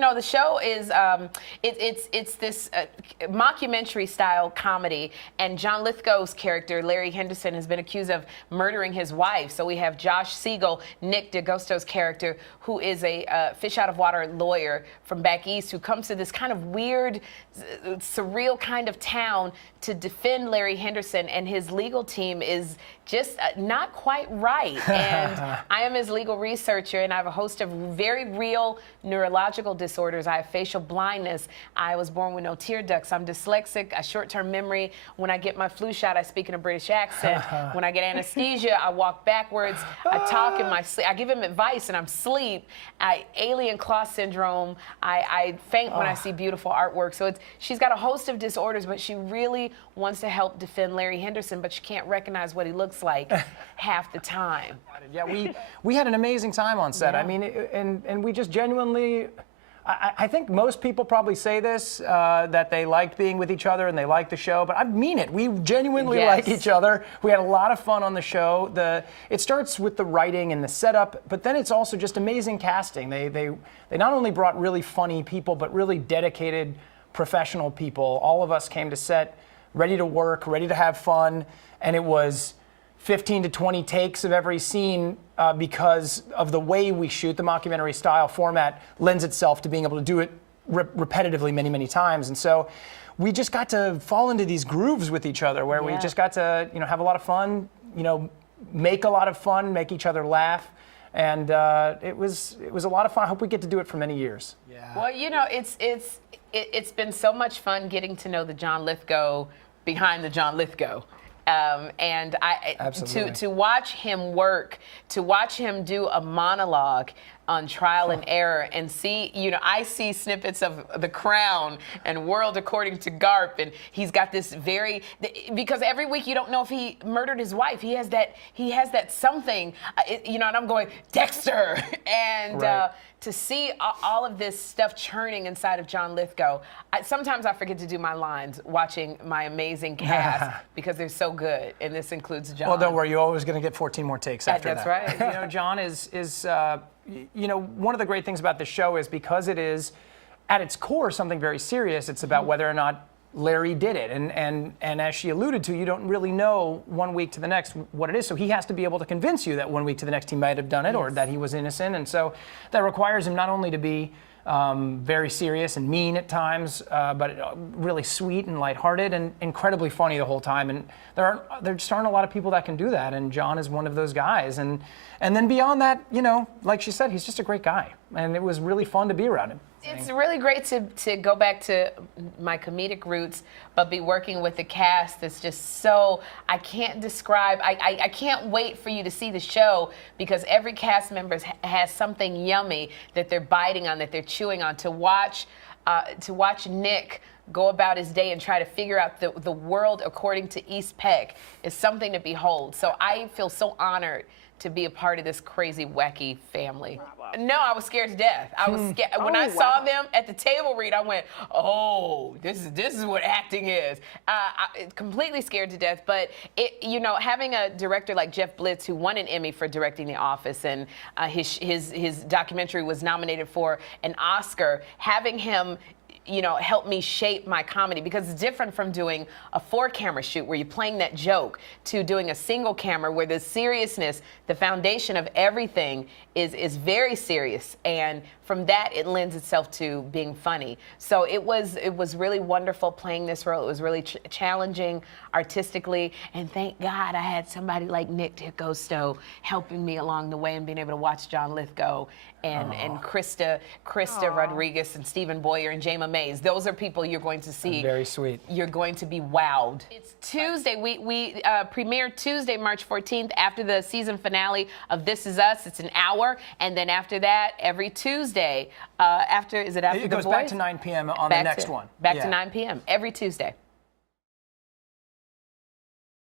You know, the show is it's this mockumentary style comedy, and John Lithgow's character Larry Henderson has been accused of murdering his wife. So we have Josh Siegel, Nick DeGusto's character, who is a fish out of water lawyer from back east, who comes to this kind of weird, surreal kind of town to defend Larry Henderson, and his legal team is just not quite right. And I am his legal researcher, and I have a host of very real neurological disorders. I have facial blindness. I was born with no tear ducts. I'm dyslexic, a short-term memory. When I get my flu shot, I speak in a British accent. When I get anesthesia, I walk backwards. I talk in my sleep. I give him advice and I'm asleep. Alien claw syndrome. I faint when I see beautiful artwork. So she's got a host of disorders, but she really wants to help defend Larry Henderson, but she can't recognize what he looks like half the time. Yeah, we had an amazing time on set. Yeah. I mean, and we just genuinely, I think most people probably say this, that they liked being with each other and they like the show, but I mean it. We genuinely like each other. We had a lot of fun on the show. It starts with the writing and the setup, but then it's also just amazing casting. They not only brought really funny people, but really dedicated professional people. All of us came to set ready to work, ready to have fun, and it was 15 to 20 takes of every scene because of the way we shoot. The mockumentary style format lends itself to being able to do it repetitively many times. And so we just got to fall into these grooves with each other where we just got to, have a lot of fun, make a lot of fun, make each other laugh. And it was a lot of fun. I hope we get to do it for many years. Yeah. Well, it's been so much fun getting to know the John Lithgow behind the John Lithgow. And to watch him work, to watch him do a monologue on trial and error and see, I see snippets of The Crown and World According to Garp, and he's got this because every week you don't know if he murdered his wife. He has that something, and I'm going, Dexter, and to see all of this stuff churning inside of John Lithgow. Sometimes I forget to do my lines watching my amazing cast because they're so good, and this includes John. Well, don't worry, you're always going to get 14 more takes after that. That's right. John is one of the great things about the show is because it is, at its core, something very serious. It's about whether or not Larry did it. And as she alluded to, you don't really know 1 week to the next what it is. So he has to be able to convince you that 1 week to the next he might have done it or that he was innocent. And so that requires him not only to be very serious and mean at times, but really sweet and lighthearted and incredibly funny the whole time. And there just aren't a lot of people that can do that. And John is one of those guys. And then beyond that, like she said, he's just a great guy. And it was really fun to be around him. It's really great to go back to my comedic roots, but be working with a cast that's just so, I can't describe, I can't wait for you to see the show because every cast member has something yummy that they're biting on, that they're chewing on. To watch Nick go about his day and try to figure out the world according to East Peck is something to behold. So I feel so honored to be a part of this crazy, wacky family. No, I was scared to death. I was scared. When I saw them at the table read, I went, oh, this is what acting is. Completely scared to death, but having a director like Jeff Blitz, who won an Emmy for directing The Office, and his documentary was nominated for an Oscar, having him help me shape my comedy, because it's different from doing a 4-camera shoot where you're playing that joke to doing a single camera where the seriousness, the foundation of everything is very serious, and from that it lends itself to being funny. So it was really wonderful playing this role. It was really challenging artistically, and thank God I had somebody like Nick DeGusto helping me along the way, and being able to watch John Lithgow and Krista Rodriguez and Stephen Boyer and Jayma Mays. Those are people you're going to see. Very sweet. You're going to be wowed. It's Tuesday. We premiere Tuesday, March 14th, after the season finale of This Is Us. It's an hour, and then after that, every Tuesday, it goes back to 9 p.m. on the next one. Back to 9 p.m. every Tuesday.